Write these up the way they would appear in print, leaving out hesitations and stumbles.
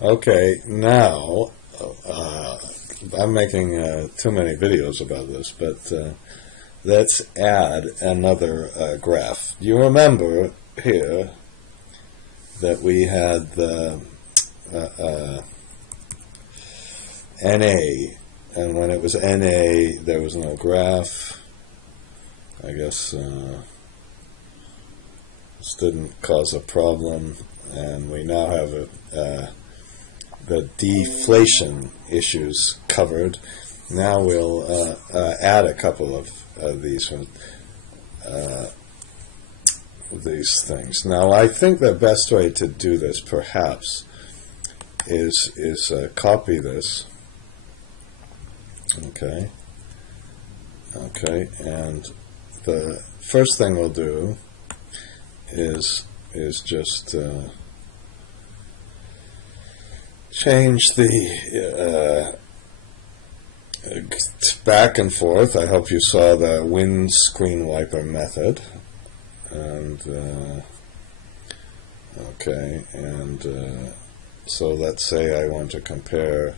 Okay, now I'm making too many videos about this, but let's add another graph. You remember here that we had the NA, and when it was NA, there was no graph. I guess this didn't cause a problem, and we now have the deflation issues covered. Now we'll add a couple of these things. Now I think the best way to do this perhaps is copy this. Okay, and the first thing we'll do is just change the back and forth. I hope you saw the windscreen wiper method. And okay, and so let's say I want to compare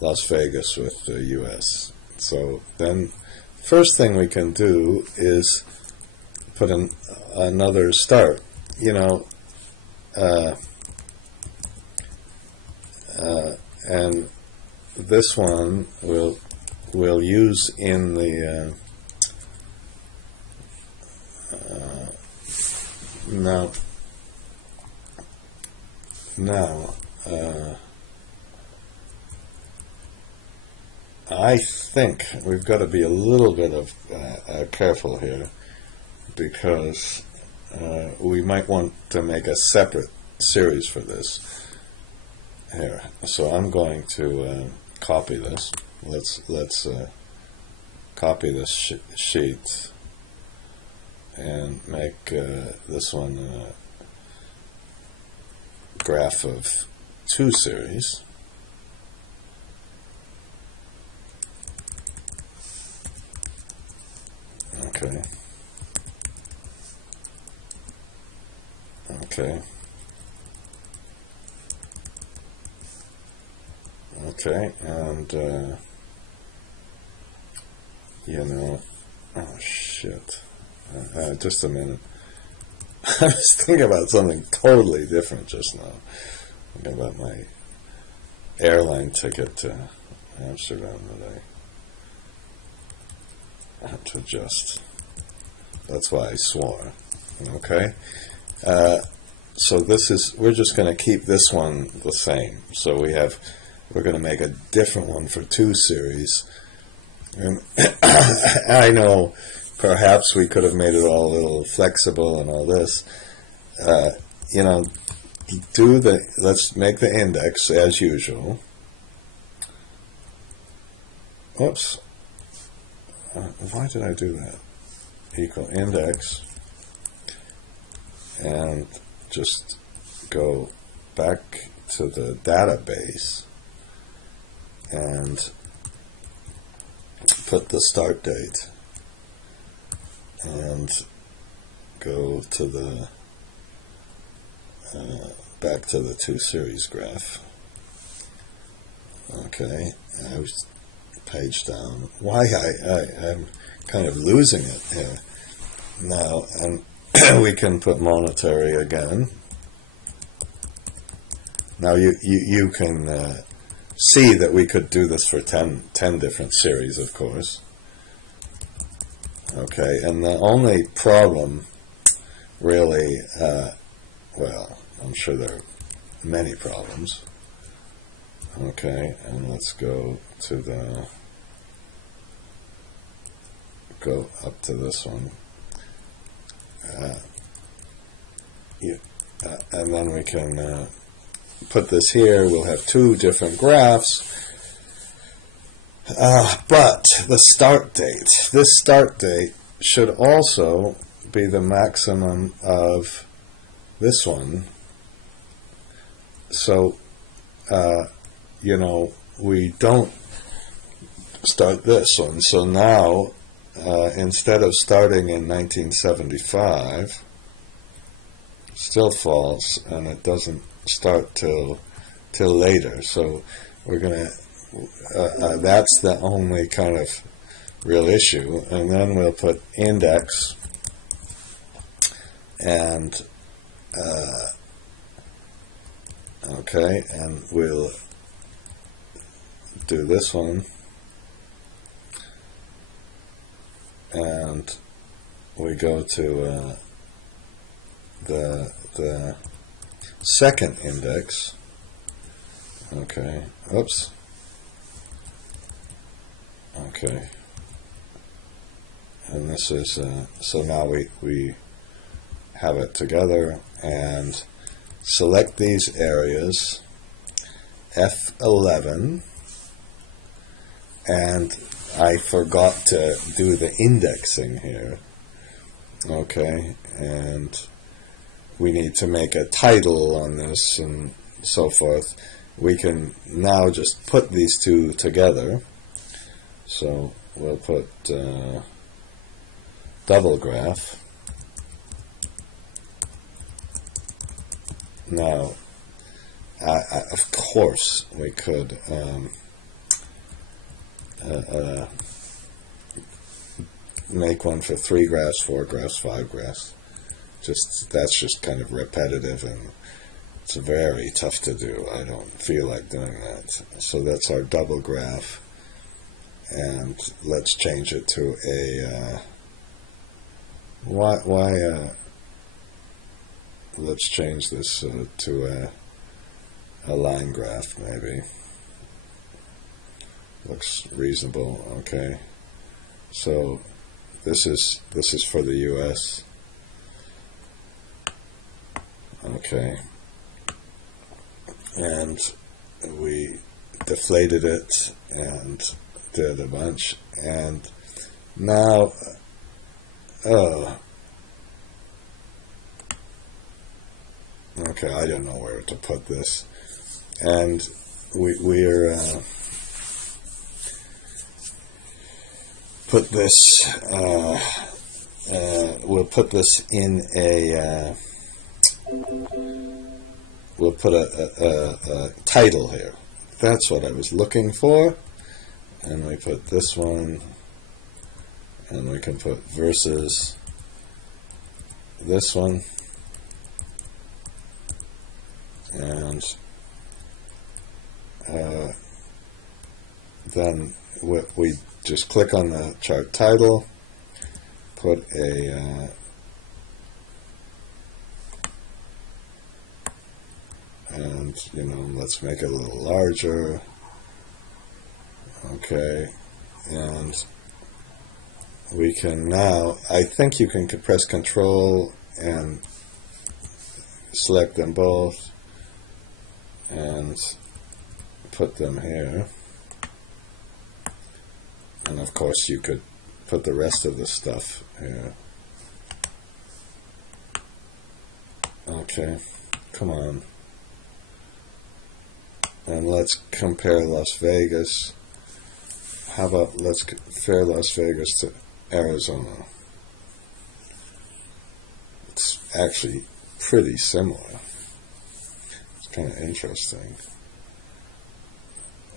Las Vegas with the US. So then first thing we can do is put in another start. You know, and this one we'll use in the now I think we've got to be a little bit of careful here, because we might want to make a separate series for this here. So I'm going to copy this. Let's copy this sheet and make this one a graph of 2 series. Okay. And you know, oh shit. Just a minute. I was thinking about something totally different just now. Thinking about my airline ticket to Amsterdam that I had to adjust. That's why I swore. Okay? So this is, we're just going to keep this one the same. So we're going to make a different one for 2 series. And I know perhaps we could have made it all a little flexible and all this. You know, let's make the index as usual. Oops. Why did I do that? Equal index. And just go back to the database and put the start date and go to the back to the 2 series graph. Okay, I was page down. Why I'm kind of losing it here now, and we can put monetary again. Now you can see that we could do this for 10 different series, of course. Okay, and the only problem really, well, I'm sure there are many problems. Okay, and let's go up to this one. And then we can put this here. We'll have 2 different graphs. But the start date, this start date should also be the maximum of this one. So, you know, we don't start this one. So now, instead of starting in 1975, still false, and it doesn't start till later. So we're gonna that's the only kind of real issue. And then we'll put index, and okay, and we'll do this one, and we go to the second index. Okay, oops. Okay, and this is so now we have it together, and select these areas, F11, and I forgot to do the indexing here. Okay, and we need to make a title on this and so forth. We can now just put these two together. So we'll put double graph. Now, of course, we could make one for 3 graphs, 4 graphs, 5 graphs. That's just kind of repetitive, and it's very tough to do. I don't feel like doing that. So that's our double graph, and let's change it to a let's change this to a line graph, maybe. Looks reasonable. Okay, so this is for the US. Okay, and we deflated it and did a bunch, and now okay, I don't know where to put this, and we're put this we'll put this in a we'll put a title here. That's what I was looking for. And we put this one, and we can put versus this one, and then we just click on the chart title, put a and let's make it a little larger. Okay, and we can now, I think you can press Control and select them both and put them here, and of course you could put the rest of the stuff here. Okay, come on, and let's compare Las Vegas. How about let's compare Las Vegas to Arizona? It's actually pretty similar. It's kind of interesting.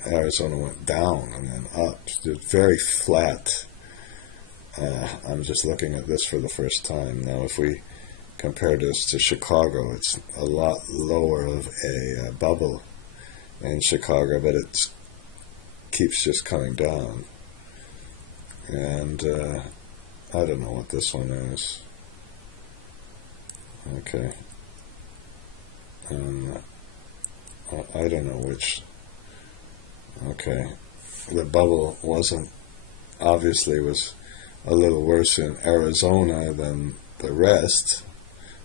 Arizona went down and then up. It's very flat. I'm just looking at this for the first time. Now if we compare this to Chicago, it's a lot lower of a bubble in Chicago, but it's keeps just coming down, and I don't know what this one is. Okay, I don't know which. Okay, the bubble obviously was a little worse in Arizona than the rest,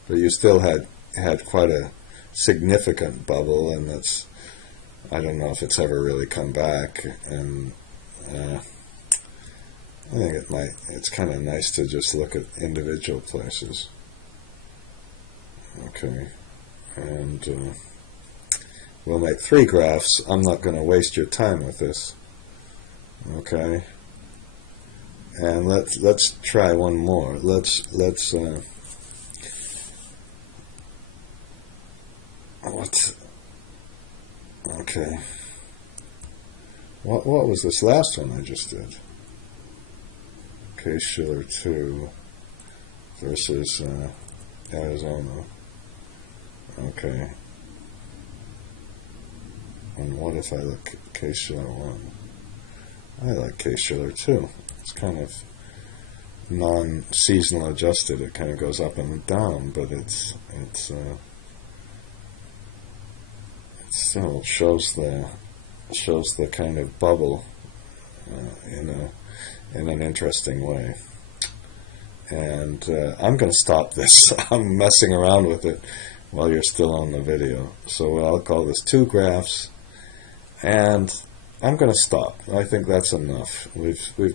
but you still had quite a significant bubble, and that's, I don't know if it's ever really come back, and I think it's kind of nice to just look at individual places. Okay, and we'll make 3 graphs. I'm not going to waste your time with this. Okay, and let's try one more. Let's what? Okay. What was this last one I just did? Case-Shiller 2 versus Arizona. Okay. And what if I look at Case-Shiller 1? I like Case-Shiller 2. It's kind of non-seasonal adjusted. It kind of goes up and down, but it still shows the kind of bubble in an interesting way. And I'm going to stop this. I'm messing around with it while you're still on the video. So I'll call this 2 graphs, and I'm going to stop. I think that's enough. We've